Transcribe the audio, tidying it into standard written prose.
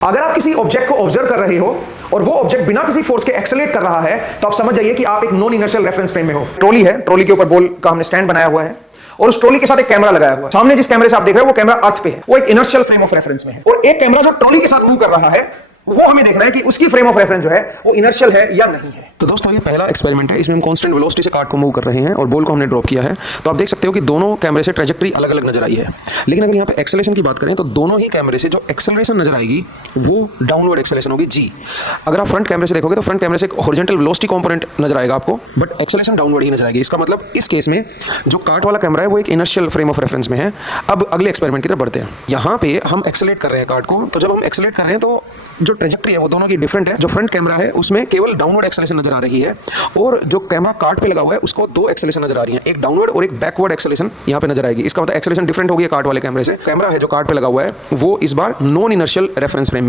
अगर आप किसी ऑब्जेक्ट को ऑब्जर्व कर रहे हो और वो ऑब्जेक्ट बिना किसी फोर्स के एक्सेलरेट कर रहा है तो आप समझ जाइए कि आप एक नॉन इनर्शियल रेफरेंस फ्रेम में हो। ट्रॉली है, ट्रॉली के ऊपर बॉल का हमने स्टैंड बनाया हुआ है और उस ट्रॉली के साथ एक कैमरा लगाया हुआ है। सामने जिस कैमरे से आप देख रहे हो वो कैमरा अर्थ पे है, वो एक इनर्शियल फ्रेम ऑफ रेफरेंस में है। और एक कैमरा जो ट्रॉली के साथ मूव कर रहा है वो हमें देखना है कि उसकी फ्रेम ऑफ रेफरेंस जो है वो इनर्शियल है या नहीं है। तो दोस्तों ये पहला एक्सपेरिमेंट है, इसमें हम कांस्टेंट वेलोसिटी से कार्ड को मूव कर रहे हैं और बॉल को हमने ड्रॉप किया है। तो आप देख सकते हो कि दोनों कैमरे से ट्रेजेक्टरी अलग अलग नजर आई है। लेकिन अगर यहाँ पे एक्सेलरेशन की बात करें तो दोनों ही कैमरे से जो एक्सेलरेशन नजर आएगी वो डाउनवर्ड एक्सेलरेशन होगी जी। अगर आप फ्रंट कैमरे से देखोगे तो फ्रंट कैमरे से एक हॉरिजॉन्टल वेलोसिटी कंपोनेंट नजर आएगा आपको, बट एक्सेलरेशन डाउनवर्ड ही नजर आएगी। इसका मतलब इस केस में जो कार्ट वाला कैमरा है वो एक इनर्शियल फ्रेम ऑफ रेफरेंस में है। अब अगले एक्सपेरिमेंट की तरफ बढ़ते हैं। यहाँ पे हम एक्सेलरेट कर रहे हैं कार्ट को, तो जब हम एक्सेलरेट कर रहे हैं तो जो ट्रेजेक्टरी है वो दोनों की डिफरेंट है। जो फ्रंट कैमरा है उसमें केवल डाउनवर्ड एक्सेलरेशन नजर आ रही है और जो कैमरा कार्ट पे लगा हुआ है उसको दो एक्सेलरेशन नजर आ रही है, एक डाउनवर्ड और एक बैकवर्ड एक्सेलरेशन यहाँ पे नजर आएगी। इसका मतलब एक्सेलरेशन डिफरेंट होगी कार्ट वाले कैमरे से। कैमरा है जो कार्ट पे लगा हुआ है वो इस बार नॉन इनर्शियल रेफरेंस फ्रेम में है।